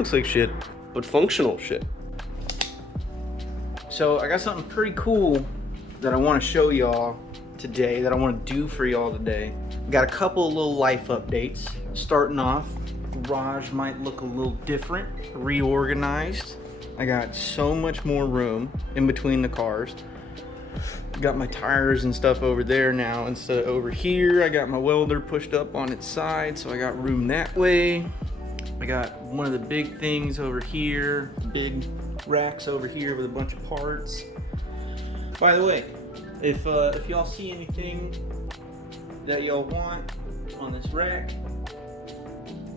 looks like shit, but functional shit. So I got something pretty cool that I want to show y'all today, that I want to do for y'all today. Got a couple of little life updates. Starting off, garage might look a little different, reorganized. I got so much more room in between the cars. Got my tires and stuff over there now instead of over here. I got my welder pushed up on its side, so I got room that way. I got one of the big things over here, big racks over here with a bunch of parts. By the way, if y'all see anything that y'all want on this rack,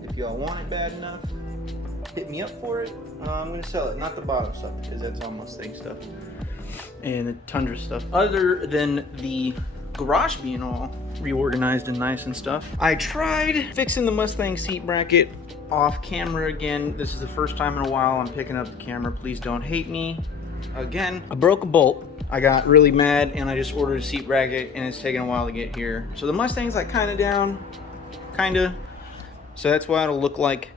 if y'all want it bad enough, hit me up for it. I'm gonna sell it, not the bottom stuff, because that's all Mustang stuff and the Tundra stuff. Other than the garage being all reorganized and nice and stuff, I tried fixing the Mustang seat bracket off camera again. This is the first time in a while I'm picking up the camera. Please don't hate me. Again, I broke a bolt. I got really mad and I just ordered a seat bracket and it's taking a while to get here. So the Mustang's like kind of down, kind of. So that's why it'll look like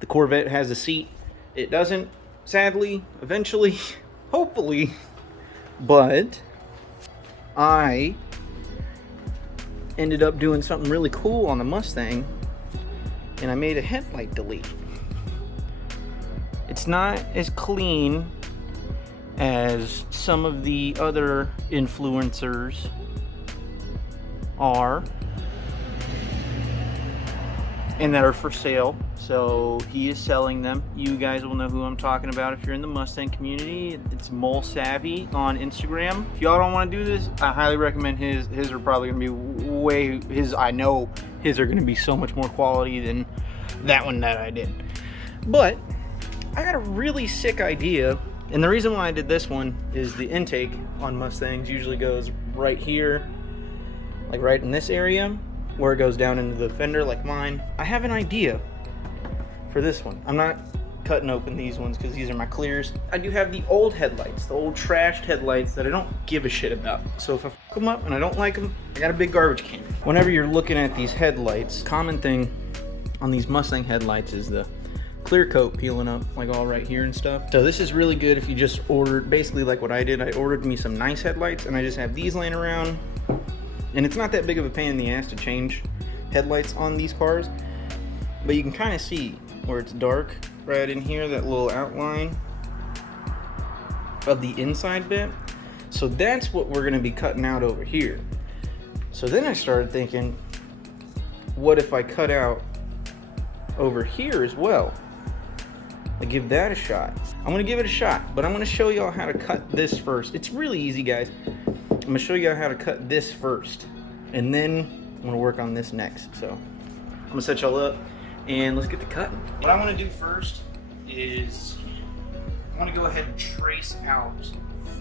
the Corvette has a seat. It doesn't, sadly, eventually, hopefully. But I ended up doing something really cool on the Mustang and I made a headlight delete. It's not as clean as some of the other influencers are and that are for sale. So he is selling them. You guys will know who I'm talking about if you're in the Mustang community. It's Mole Savvy on Instagram. If y'all don't want to do this, I highly recommend his. His are probably gonna be way, I know his are gonna be so much more quality than that one that I did. But I got a really sick idea. And the reason why I did this one is the intake on Mustangs usually goes right here, like right in this area, where it goes down into the fender like mine. I have an idea for this one. I'm not cutting open these ones because these are my clears. I do have the old headlights, the old trashed headlights that I don't give a shit about. So if I fuck them up and I don't like them, I got a big garbage can. Whenever you're looking at these headlights, common thing on these Mustang headlights is the clear coat peeling up, like all right here and stuff. So this is really good if you just ordered, basically like what I did. I ordered me some nice headlights and I just have these laying around. And it's not that big of a pain in the ass to change headlights on these cars, but you can kind of see where it's dark right in here, that little outline of the inside bit. So that's what we're gonna be cutting out over here. So then I started thinking, what if I cut out over here as well? I give that a shot. I'm gonna give it a shot, but I'm gonna show y'all how to cut this first. It's really easy, guys. I'm gonna show you how to cut this first, and then I'm gonna work on this next. So I'm gonna set y'all up and let's get to cutting. What I wanna do first is I wanna go ahead and trace out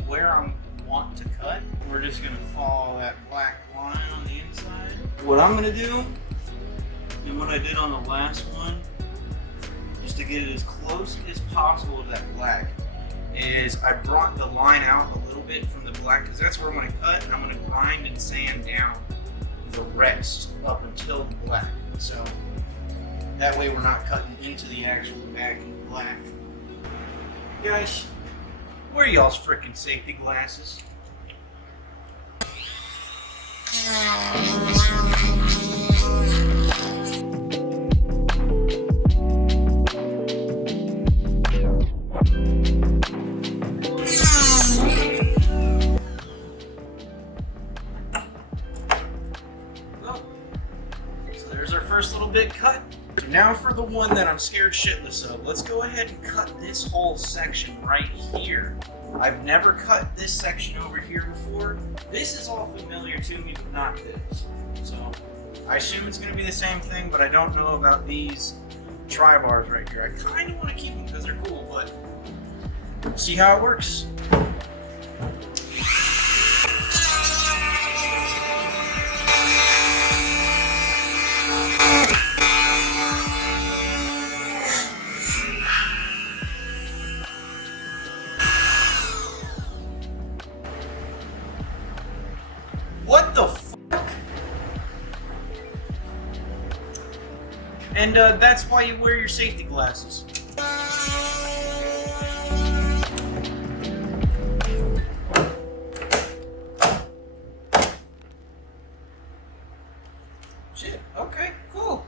where I want to cut. We're just gonna follow that black line on the inside. What I'm gonna do, and what I did on the last one, just to get it as close as possible to that black, is I brought the line out a little bit from the black because that's where I'm going to cut, and I'm going to grind and sand down the rest up until the black. So that way we're not cutting into the actual back black. Guys, where are y'all's freaking safety glasses? First little bit cut. So now for the one that I'm scared shitless of. Let's go ahead and cut this whole section right here. I've never cut this section over here before. This is all familiar to me, but not this. So I assume it's going to be the same thing, but I don't know about these tri-bars right here. I kind of want to keep them because they're cool, but we'll see how it works. What the fuck? And that's why you wear your safety glasses. Shit, okay, cool.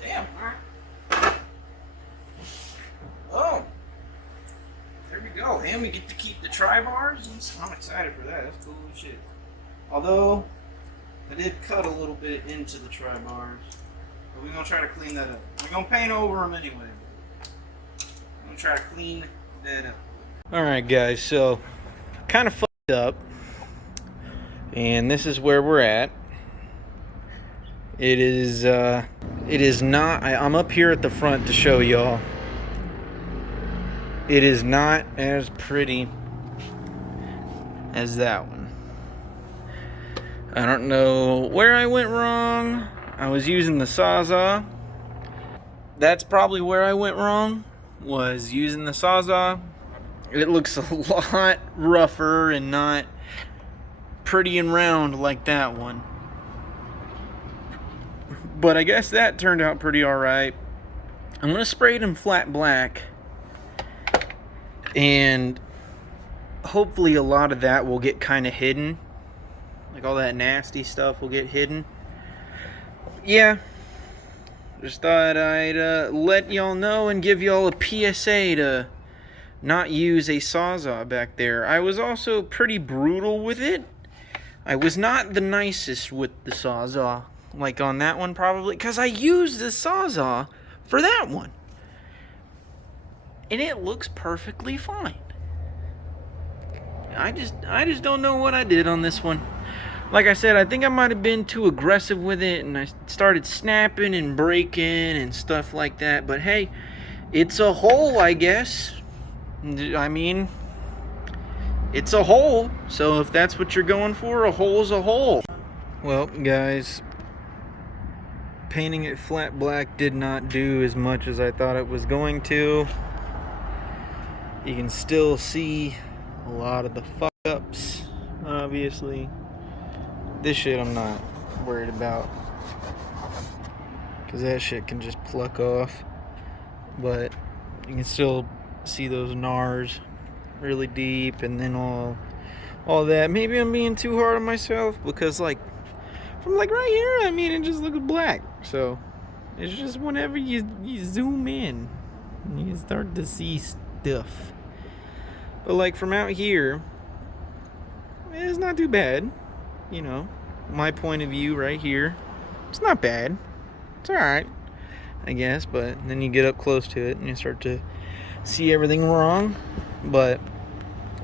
Damn, alright. Oh, there we go. And we get to keep the tri-bars. I'm excited for that. That's cool as shit. Although, I did cut a little bit into the tri-bars. But we're going to try to clean that up. We're going to paint over them anyway. I'm going to try to clean that up. Alright guys, so kind of fucked up. And this is where we're at. It is not, I'm up here at the front to show y'all. It is not as pretty as that one. I don't know where I went wrong. I was using the Sawzall. That's probably where I went wrong, was using the Sawzall. It looks a lot rougher and not pretty and round like that one. But I guess that turned out pretty alright. I'm going to spray them flat black. And hopefully a lot of that will get kind of hidden. Like all that nasty stuff will get hidden. Yeah. Just thought I'd let y'all know and give y'all a PSA to not use a Sawzall back there. I was also pretty brutal with it. I was not the nicest with the Sawzall. Like on that one probably. Because I used the Sawzall for that one. And it looks perfectly fine. I just don't know what I did on this one. Like I said, I think I might have been too aggressive with it, and I started snapping and breaking and stuff like that. But hey, it's a hole, I guess. I mean, it's a hole. So if that's what you're going for, a hole's a hole. Well, guys, painting it flat black did not do as much as I thought it was going to. You can still see a lot of the fuck-ups, obviously. This shit I'm not worried about, because that shit can just pluck off. But you can still see those gnars really deep, and then all that. Maybe I'm being too hard on myself, because like from like right here, I mean, it just looks black. So it's just whenever you zoom in, you start to see stuff. But like from out here, it's not too bad. You know, my point of view right here, it's not bad. It's alright, I guess. But then you get up close to it and you start to see everything wrong. But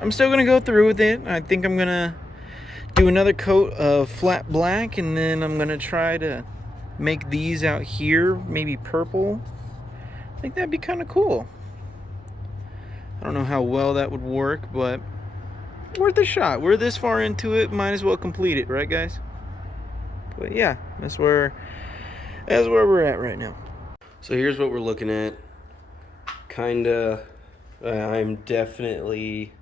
I'm still going to go through with it. I think I'm going to do another coat of flat black, and then I'm going to try to make these out here maybe purple. I think that'd be kind of cool. I don't know how well that would work, but worth a shot. We're this far into it, might as well complete it, right guys? But yeah, that's where we're at right now. So here's what we're looking at. Kinda, I'm definitely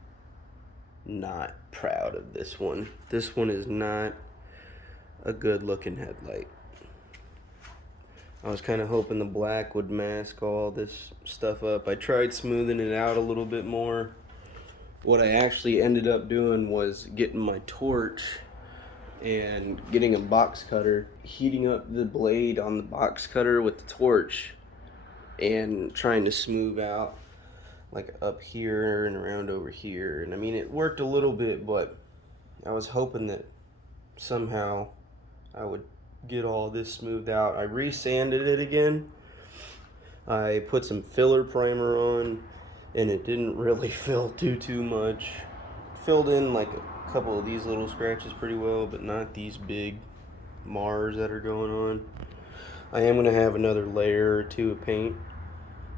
not proud of this one. This one is not a good looking headlight. I was kind of hoping the black would mask all this stuff up. I tried smoothing it out a little bit more. What I actually ended up doing was getting my torch and getting a box cutter, heating up the blade on the box cutter with the torch, and trying to smooth out like up here and around over here. And I mean, it worked a little bit, but I was hoping that somehow I would get all this smoothed out. I re-sanded it again. I put some filler primer on, and it didn't really fill too much. Filled in like a couple of these little scratches pretty well, but not these big mars that are going on. I am going to have another layer or two of paint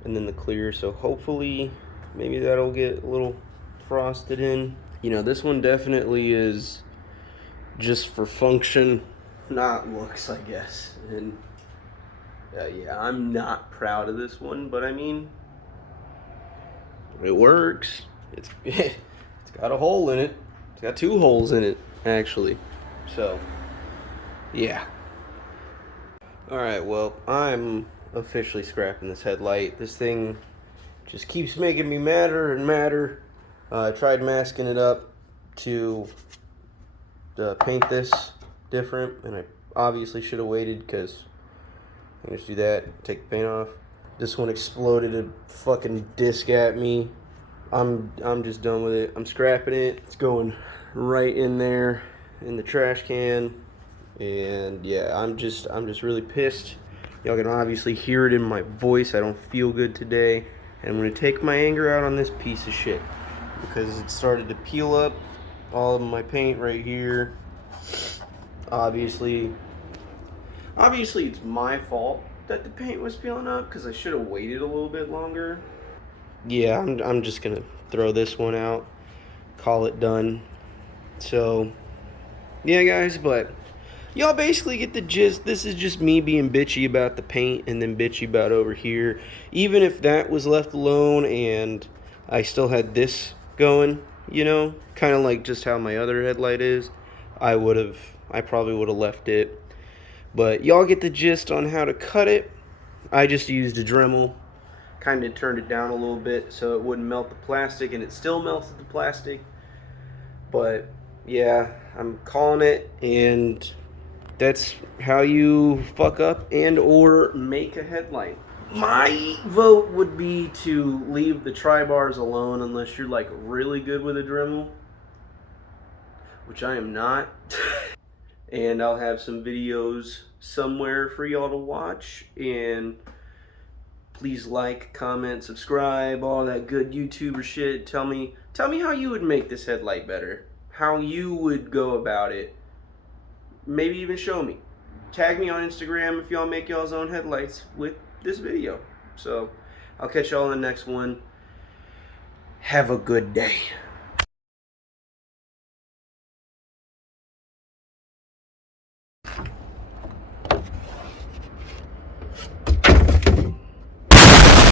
and then the clear, so hopefully maybe that'll get a little frosted in. You know, this one definitely is just for function, not looks, I guess. And yeah, I'm not proud of this one, but I mean, it works. It's got a hole in it. It's got 2 holes in it, actually. So yeah. Alright, well, I'm officially scrapping this headlight. This thing just keeps making me madder and madder. I tried masking it up to paint this different, and I obviously should have waited because I can just do that, take the paint off. This one exploded a fucking disc at me. I'm just done with it. I'm scrapping it. It's going right in there in the trash can. And yeah, I'm just really pissed. Y'all can obviously hear it in my voice. I don't feel good today. And I'm gonna take my anger out on this piece of shit because it started to peel up all of my paint right here. Obviously it's my fault that the paint was peeling up because I should have waited a little bit longer. Yeah, I'm just gonna throw this one out, call it done. So yeah, guys, but y'all basically get the gist. This is just me being bitchy about the paint and then bitchy about over here. Even if that was left alone and I still had this going, you know, kind of like just how my other headlight is, I probably would have left it. But y'all get the gist on how to cut it. I just used a Dremel, kind of turned it down a little bit so it wouldn't melt the plastic, and it still melted the plastic. But yeah, I'm calling it, and that's how you fuck up and or make a headlight. My vote would be to leave the tri-bars alone unless you're like really good with a Dremel, which I am not. And I'll have some videos somewhere for y'all to watch, and please like, comment, subscribe, all that good YouTuber shit. Tell me how you would make this headlight better, how you would go about it. Maybe even show me. Tag me on Instagram if y'all make y'all's own headlights with this video. So I'll catch y'all in the next one. Have a good day.